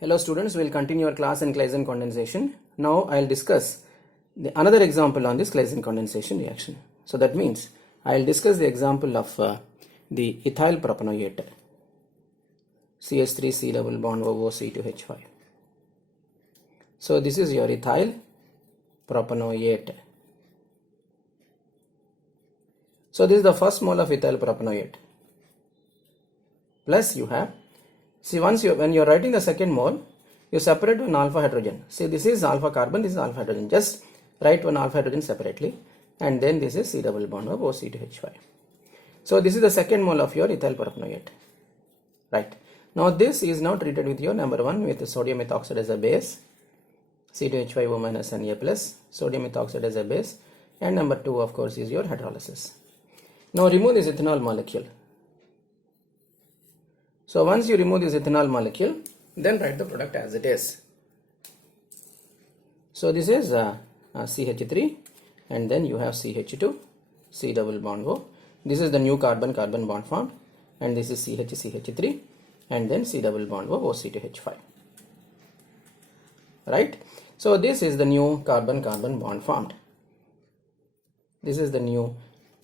Hello students, we will continue our class in Claisen condensation. Now I will discuss another example on this Claisen condensation reaction. So that means I will discuss the example of the ethyl propanoate CH3C double bond O C2H5. So this is your ethyl propanoate. So this is the first mole of ethyl propanoate. Plus you have, see, when you are writing the second mole, you separate one alpha hydrogen. See, this is alpha carbon, this is alpha hydrogen. Just write one alpha hydrogen separately, and then this is C double bond of OC2H5. So this is the second mole of your ethyl propanoate. Right. Now this is now treated with your number 1 with sodium methoxide as a base, C2H5O minus and A plus, sodium methoxide as a base, and number 2 of course is your hydrolysis. Now remove this ethanol molecule. So once you remove this ethanol molecule, then write the product as it is. So this is CH3, and then you have CH2, C double bond O. This is the new carbon-carbon bond formed, and this is CH3, and then C double bond O OC2H5. Right? So this is the new carbon-carbon bond formed. This is the new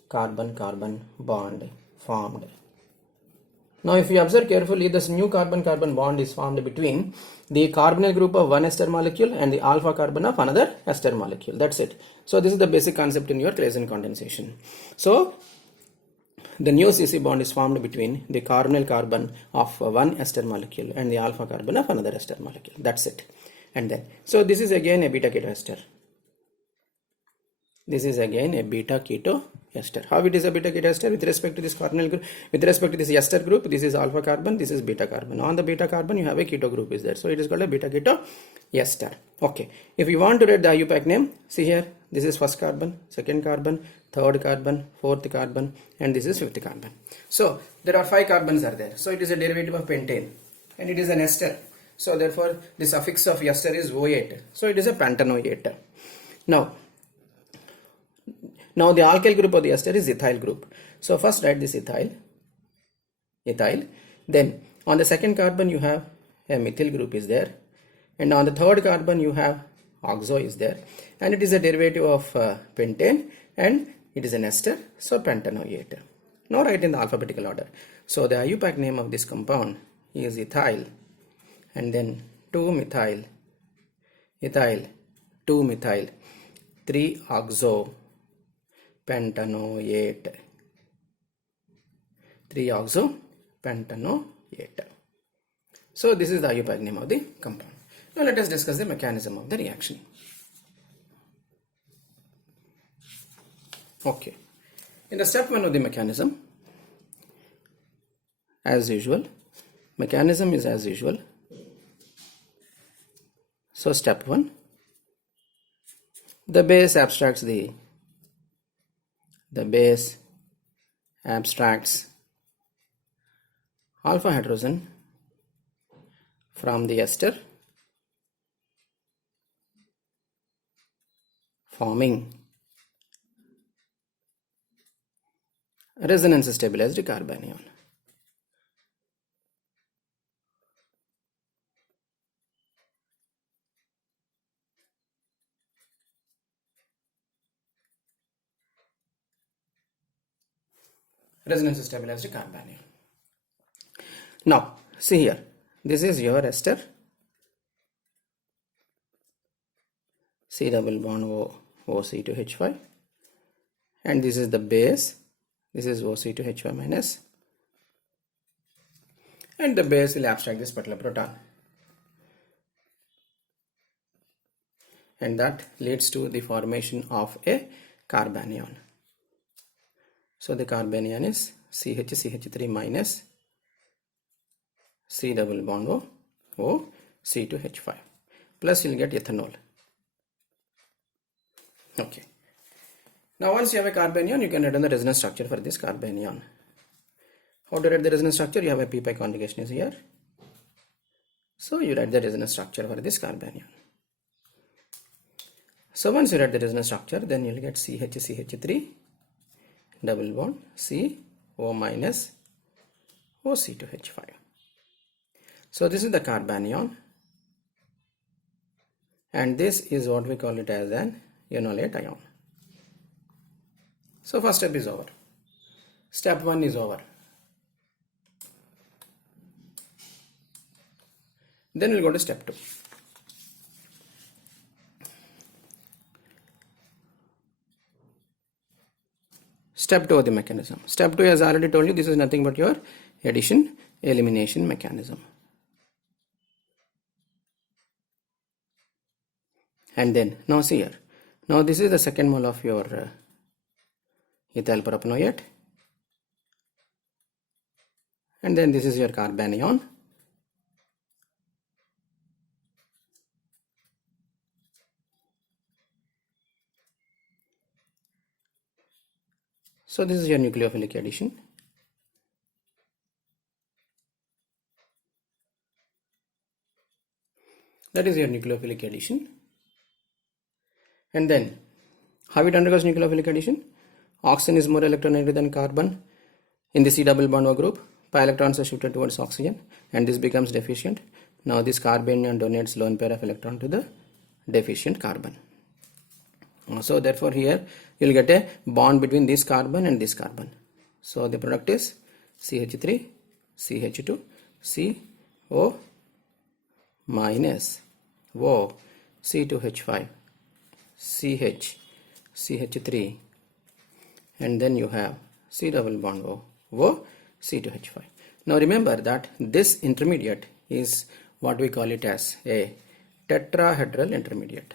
carbon-carbon bond formed. Now if you observe carefully, this new carbon-carbon bond is formed between the carbonyl group of one ester molecule and the alpha carbon of another ester molecule. That's it. So this is the basic concept in your Claisen condensation. So the new CC bond is formed between the carbonyl carbon of one ester molecule and the alpha carbon of another ester molecule. That's it. And then, so this is again a beta keto ester. This is again a beta keto ester. How it is a beta keto ester? With respect to this carbonyl group, with respect to this ester group, this is alpha carbon, this is beta carbon. On the beta carbon, you have a keto group is there. So it is called a beta keto ester. Okay. If you want to write the IUPAC name, see here, this is first carbon, second carbon, third carbon, fourth carbon, and this is fifth carbon. So there are 5 carbons are there. So it is a derivative of pentane, and it is an ester. So therefore, the suffix of ester is O8. So it is a pentanoate. Now the alkyl group of the ester is ethyl group. So first write this ethyl. Then on the second carbon you have a methyl group is there, and on the third carbon you have oxo is there, and it is a derivative of pentane, and it is an ester, so pentanoate. Now write in the alphabetical order. So the IUPAC name of this compound is ethyl, and then 2-methyl, 2-methyl, 3-oxo pentanoate, 3-oxo pentanoate. So this is the IUPAC name of the compound. Now let us discuss the mechanism of the reaction. Okay. In the step 1 of the mechanism, as usual, mechanism is as usual. So step 1, the base abstracts alpha hydrogen from the ester, forming resonance stabilized carbanion. Resonance stabilized carbanion. Now see here, this is your ester, C double bond O OC2H5, and this is the base, this is OC2H5 minus, and the base will abstract this particular proton, and that leads to the formation of a carbanion. So the carbanion is CH3 minus C double bond O C2H5, plus you will get ethanol. Okay. Now once you have a carbanion, you can write down the resonance structure for this carbanion. How to write the resonance structure? You have a p-pi conjugation is here. So you write the resonance structure for this carbanion. So once you write the resonance structure, then you will get CH3 double bond C O minus OC2H5. So this is the carbanion, and this is what we call it as an enolate ion. So first step is over. Step 1 is over. Then we'll go to step 2. Step 2 of the mechanism. Step 2, as I already told you, this is nothing but your addition elimination mechanism. And then now see here. Now this is the second mole of your ethyl propanoate. And then this is your carbanion. So this is your nucleophilic addition. That is your nucleophilic addition. And then how it undergoes nucleophilic addition? Oxygen is more electronegative than carbon in the C double bond O group. Pi electrons are shifted towards oxygen and this becomes deficient. Now this carbanion donates lone pair of electron to the deficient carbon. So therefore here you will get a bond between this carbon and this carbon. So the product is CH3, CH2, CO minus O, C2H5, CH, CH3, and then you have C double bond O, C2H5. Now remember that this intermediate is what we call it as a tetrahedral intermediate.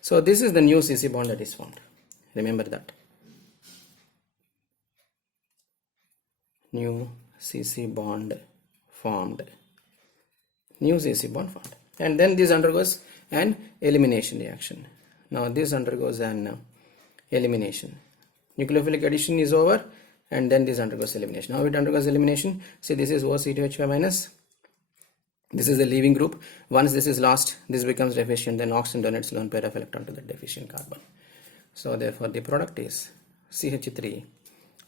So this is the new CC bond that is formed. Remember that. New CC bond formed. New CC bond formed. And then this undergoes an elimination reaction. Now this undergoes an elimination. Nucleophilic addition is over and then this undergoes elimination. How it undergoes elimination? See, this is OC2H5 minus. This is the leaving group. Once this is lost, this becomes deficient. Then oxygen donates lone pair of electron to the deficient carbon. So therefore the product is CH3,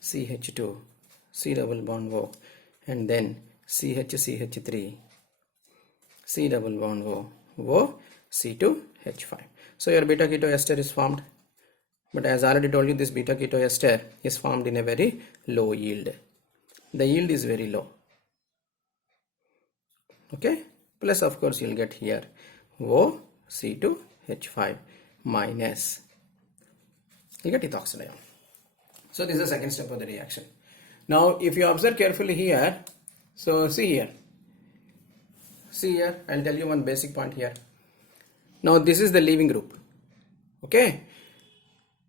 CH2, C double bond O, and then CH3, C double bond O, C2H5. So your beta keto ester is formed. But as I already told you, this beta keto ester is formed in a very low yield. The yield is very low. Okay, plus of course you'll get here O, C2H5 minus, you get ethoxide ion. So this is the second step of the reaction. Now if you observe carefully here, so see here, I'll tell you one basic point here. Now this is the leaving group. Okay,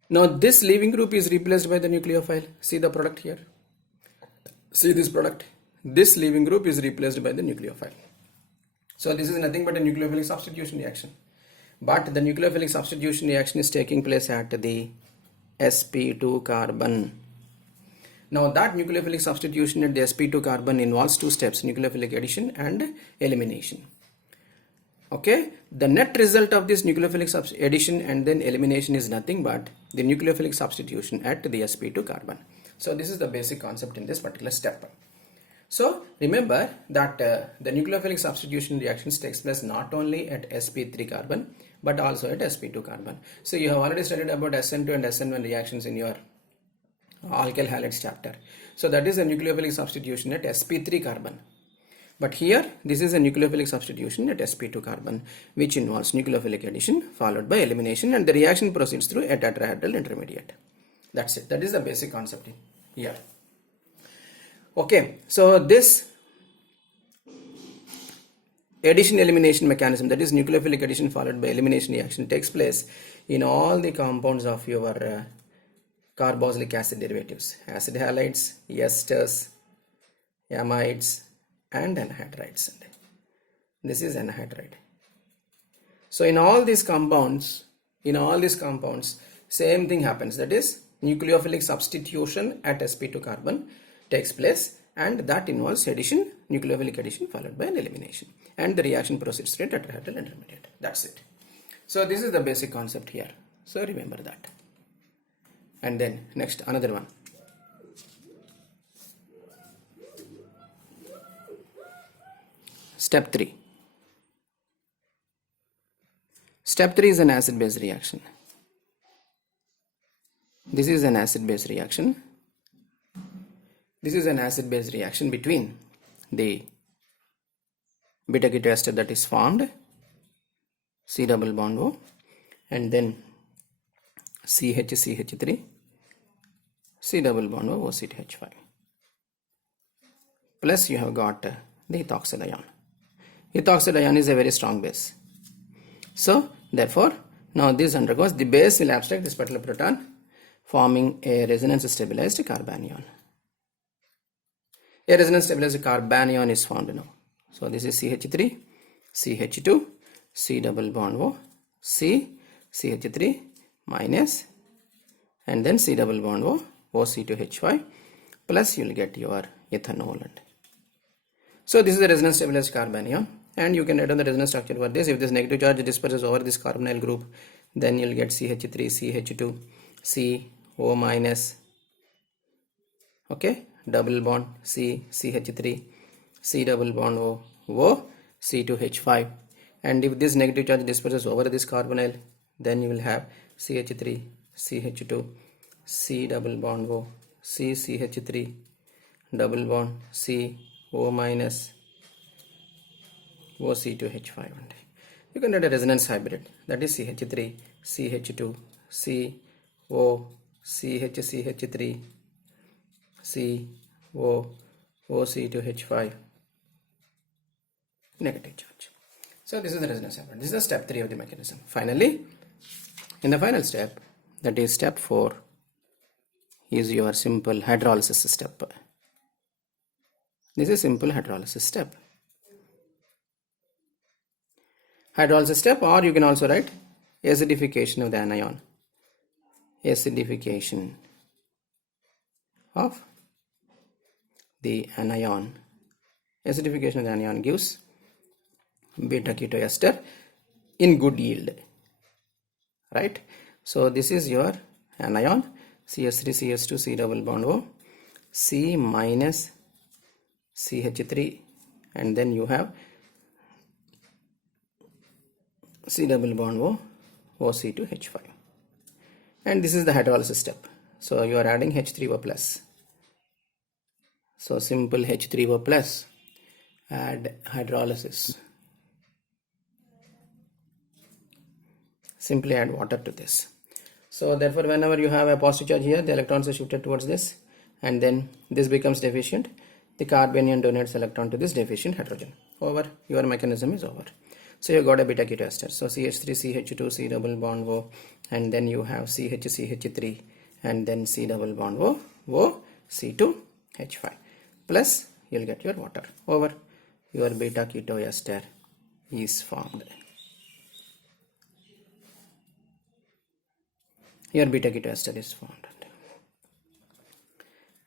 now this leaving group is replaced by the nucleophile. See the product here, see this product. This leaving group is replaced by the nucleophile. So this is nothing but a nucleophilic substitution reaction. But the nucleophilic substitution reaction is taking place at the sp2 carbon. Now that nucleophilic substitution at the sp2 carbon involves two steps, nucleophilic addition and elimination. Okay, the net result of this nucleophilic addition and then elimination is nothing but the nucleophilic substitution at the sp2 carbon. So this is the basic concept in this particular step. So remember that the nucleophilic substitution reactions takes place not only at sp3 carbon but also at sp2 carbon. So you have already studied about SN2 and SN1 reactions in your alkyl halides chapter. So that is the nucleophilic substitution at sp3 carbon. But here this is a nucleophilic substitution at sp2 carbon, which involves nucleophilic addition followed by elimination, and the reaction proceeds through a tetrahedral intermediate. That's it. That is the basic concept here. Okay, so this addition elimination mechanism, that is nucleophilic addition followed by elimination reaction, takes place in all the compounds of your carboxylic acid derivatives, acid halides, esters, amides and anhydrides. This is anhydride. So in all these compounds, same thing happens, that is nucleophilic substitution at sp2 carbon takes place, and that involves addition, nucleophilic addition followed by an elimination, and the reaction proceeds through a tetrahedral intermediate. That's it. So this is the basic concept here. So remember that. And then next, another one. Step 3. Step 3 is an acid-base reaction. This is an acid-base reaction. This is an acid-base reaction between the beta-keto ester that is formed, C double bond O, and then CH3, C double bond O, OC2H5. Plus you have got the ethoxide ion. Ethoxide ion is a very strong base. So therefore, now this undergoes, the base will abstract this particular proton, forming a resonance stabilized carbanion. A resonance stabilized carbanion is formed now. So this is CH3, CH2, C double bond O, C, CH3 minus, and then C double bond O, OC2H5, plus you will get your ethanol. So this is the resonance stabilized carbanion, and you can write down the resonance structure for this. If this negative charge disperses over this carbonyl group, then you will get CH3, CH2, C, O minus, okay, double bond C, CH3, C double bond O, O, C2H5. And if this negative charge disperses over this carbonyl, then you will have CH3, CH2, C double bond O, C, CH3, double bond C, O minus, OC2H5. You can write a resonance hybrid, that is CH3, CH2, C, O, CH3, C, O, OC2H5, negative charge. So this is the resonance hybrid. This is the step 3 of the mechanism. Finally, in the final step, that is step 4, is your simple hydrolysis step. This is simple hydrolysis step. Hydrolysis step, or you can also write acidification of the anion. Acidification of the anion. Acidification of the anion gives beta keto ester in good yield, right? So this is your anion, CH3, CH2, C double bond O, C minus CH3, and then you have C double bond O, OC2H5, and this is the hydrolysis step. So you are adding H3O plus. So simple H3O plus, add hydrolysis. Simply add water to this. So therefore, whenever you have a positive charge here, the electrons are shifted towards this, and then this becomes deficient. The carbanion donates electron to this deficient hydrogen. Over, your mechanism is over. So you got a beta keto ester. So CH3, CH2, C double bond O, and then you have CH, CH3, and then C double bond O, O, C2H5. Plus, you'll get your water. Over, your beta keto ester is formed. Your beta keto ester is formed.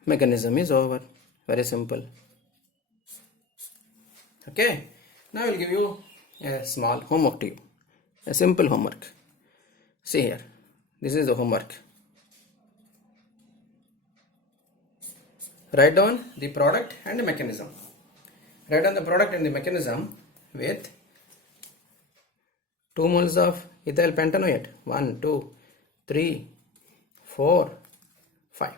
Mechanism is over. Very simple. Okay. Now I will give you a small homework to you. A simple homework. See here. This is the homework. Write down the product and the mechanism. Write down the product and the mechanism with 2 moles of ethyl pentanoate. 1, 2, 3, 4, 5.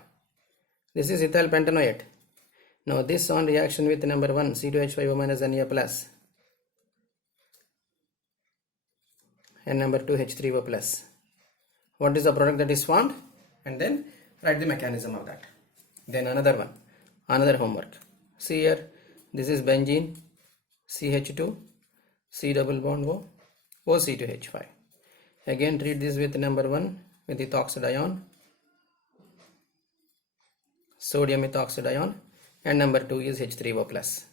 This is ethyl pentanoate. Now this on reaction with number 1, C2H5O minus Na plus, and number 2, H3O plus. What is the product that is formed? And then write the mechanism of that. Then another one, another homework. See here, this is benzene, CH2, C double bond O, OC2H5. Again treat this with number 1 with ethoxide ion, sodium ethoxide ion, and number 2 is H3O plus.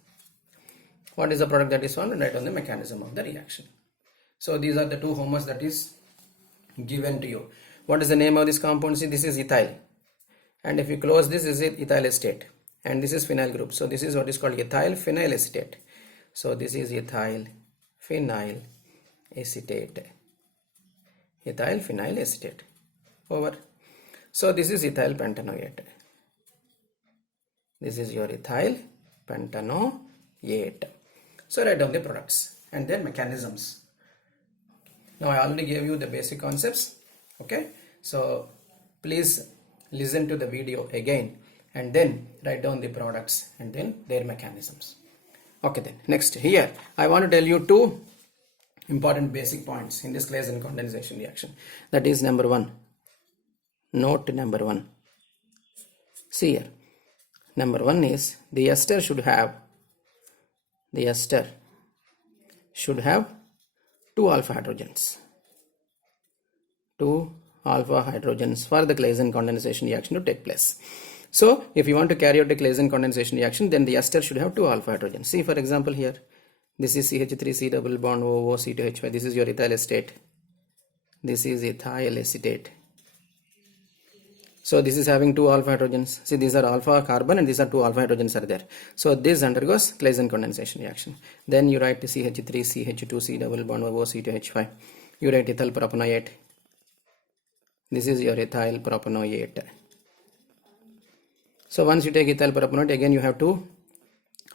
What is the product that is formed? And write on the mechanism of the reaction. So these are the 2 homeworks that is given to you. What is the name of this compound? See, this is ethyl, and if you close this is ethyl acetate, and this is phenyl group. So this is what is called ethyl phenyl acetate. So this is ethyl phenyl acetate. Ethyl phenyl acetate. Over. So this is ethyl pentanoate. This is your ethyl pentanoate. So write down the products and then mechanisms. Now I already gave you the basic concepts. Okay, so please listen to the video again and then write down the products and then their mechanisms. Okay, then next here I want to tell you two important basic points in this Claisen condensation reaction. That is number one. Note number one. See here. Number one is the ester should have two alpha hydrogens. Two alpha hydrogens for the Claisen condensation reaction to take place. So if you want to carry out the Claisen condensation reaction, then the ester should have two alpha hydrogens. See, for example, here this is CH3C double bond O C2H5. This is your ethyl acetate. This is ethyl acetate. So this is having two alpha hydrogens. See, these are alpha carbon and these are two alpha hydrogens are there. So this undergoes Claisen condensation reaction. Then you write CH3CH2C double bond O C2H5. You write ethyl propanoate. This is your ethyl propanoate. So once you take ethyl propanoate, again you have two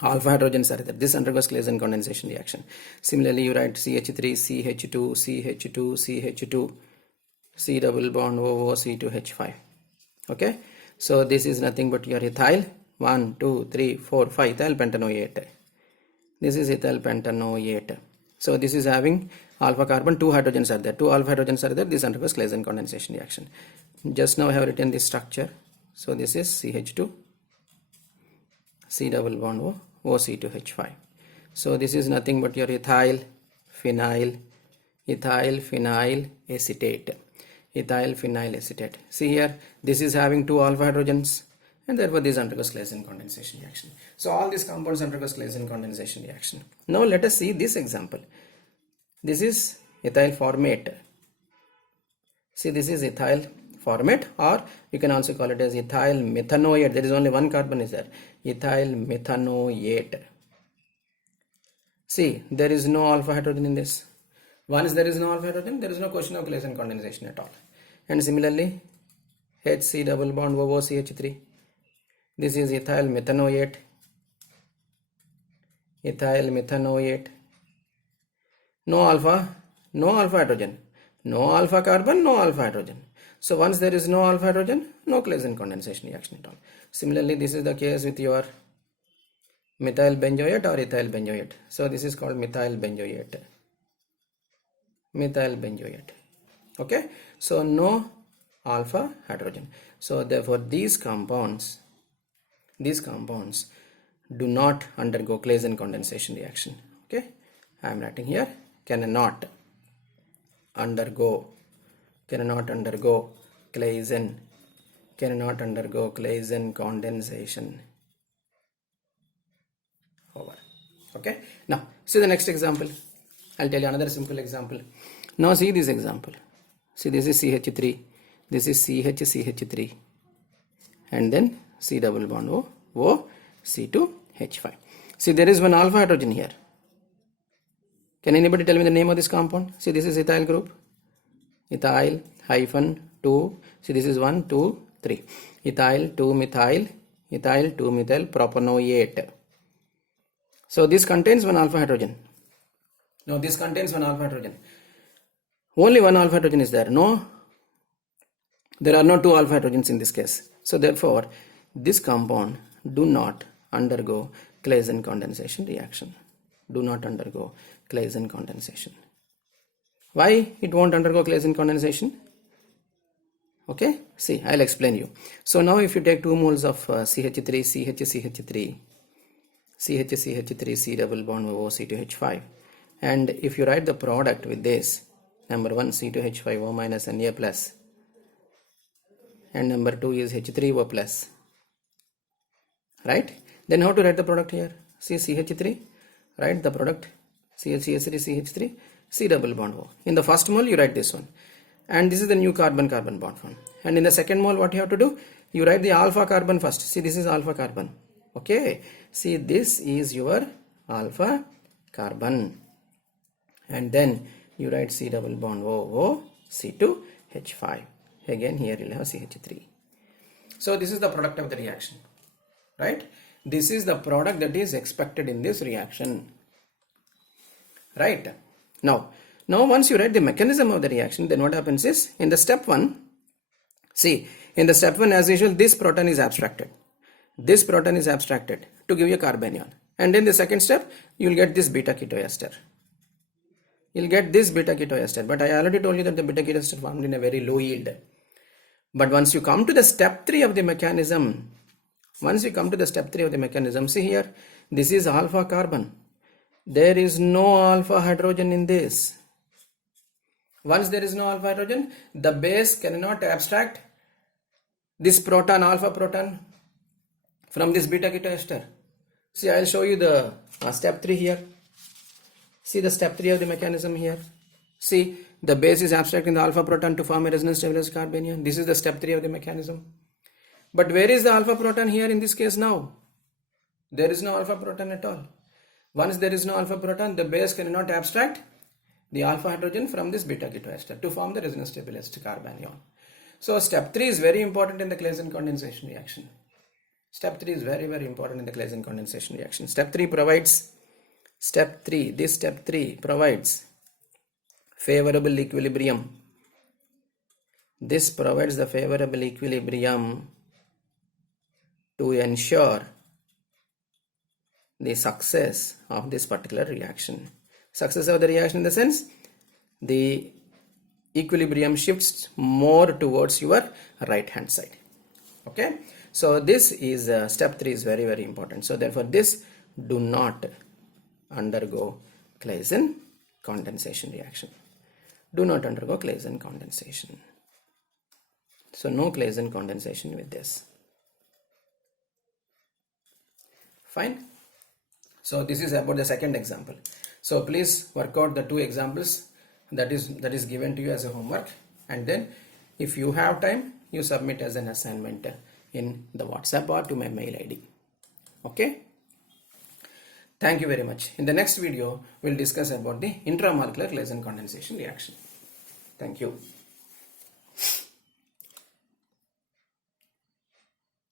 alpha hydrogens are there. This undergoes Claisen condensation reaction. Similarly, you write CH3CH2 C double bond O C2H5. Okay, so this is nothing but your ethyl 1 2 3 4 5 ethyl pentanoate. This is ethyl pentanoate. So this is having alpha carbon, two hydrogens are there, two alpha hydrogens are there. This undergoes Claisen condensation reaction. Just now I have written this structure. So this is CH2 C double bond O C2H5. So this is nothing but your ethyl phenyl acetate. Ethyl phenyl acetate. See here, this is having two alpha hydrogens and therefore this undergoes Claisen condensation reaction. So all these compounds undergoes Claisen condensation reaction. Now let us see this example. This is ethyl formate. See, this is ethyl formate, or you can also call it as ethyl methanoate. There is only one carbon is there. Ethyl methanoate. See, there is no alpha hydrogen in this. Once there is no alpha hydrogen, there is no question of Claisen condensation at all. And similarly, HC double bond OCH3. This is ethyl methanoate. Ethyl methanoate. No alpha hydrogen. No alpha carbon, no alpha hydrogen. So once there is no alpha hydrogen, no Claisen condensation reaction at all. Similarly, this is the case with your methyl benzoate or ethyl benzoate. So this is called methyl benzoate. Methyl benzoate. Okay, so no alpha hydrogen. So therefore these compounds do not undergo Claisen condensation reaction. Okay, I am writing here cannot undergo Claisen condensation. Over. Okay, now see the next example. I'll tell you another simple example. Now see this example. See, this is CH3, this is CH3, and then C double bond O C2H5. See, there is one alpha hydrogen here. Can anybody tell me the name of this compound? See, this is ethyl group. Ethyl hyphen 2. See, this is 1 2 3. Ethyl 2 methyl propanoate. So this contains one alpha hydrogen. No, this contains one alpha hydrogen. Only one alpha hydrogen is there. No, there are no two alpha hydrogens in this case. So therefore, this compound do not undergo Claisen condensation reaction. Do not undergo Claisen condensation. Why it won't undergo Claisen condensation? Okay, see, I'll explain you. So now if you take 2 moles of CH3, CH3, C double bond O C2H5, and if you write the product with this, number 1 C2H5O minus Na plus, and number 2 is H3O plus, right? Then how to write the product here? See, CH3, write the product CH3, C double bond O. In the first mole you write this one, and this is the new carbon-carbon bond form. And in the second mole, what you have to do? You write the alpha carbon first. See, this is alpha carbon. Okay, see, this is your alpha carbon, and then you write C double bond O C2H5. Again here you'll have CH3. So this is the product of the reaction, right? This is the product that is expected in this reaction. right? Now once you write the mechanism of the reaction, then what happens is, in the step 1, see, in the step 1, as usual, this proton is abstracted. This proton is abstracted to give you a carbanion. And in the second step, you will get this beta ketoester. You'll get this beta ketoester. But I already told you that the beta ketoester formed in a very low yield. But once you come to the step 3 of the mechanism, see here, this is alpha carbon. There is no alpha hydrogen in this. Once there is no alpha hydrogen, the base cannot abstract this proton, alpha proton, from this beta ketoester. See, I will show you the step 3 here. See the step 3 of the mechanism here. See, the base is abstracting the alpha proton to form a resonance stabilized carbanion. This is the step 3 of the mechanism. But where is the alpha proton here in this case now? There is no alpha proton at all. Once there is no alpha proton, the base cannot abstract the alpha hydrogen from this beta ketoester to form the resonance stabilized carbanion. So step 3 is very important in the Claisen condensation reaction. Step 3 is very, very important in the Claisen condensation reaction. Step 3 provides favorable equilibrium. This provides the favorable equilibrium to ensure the success of this particular reaction. Success of the reaction in the sense, the equilibrium shifts more towards your right hand side. Okay, so this is step 3 is very, very important. So therefore this do not undergo Claisen condensation reaction. Do not undergo Claisen condensation. So no Claisen condensation with this. Fine. So this is about the second example. So please work out the 2 examples that is given to you as a homework, and then if you have time, you submit as an assignment in the WhatsApp or to my mail ID. Okay. Thank you very much. In the next video, we'll discuss about the intramolecular Claisen condensation reaction. Thank you.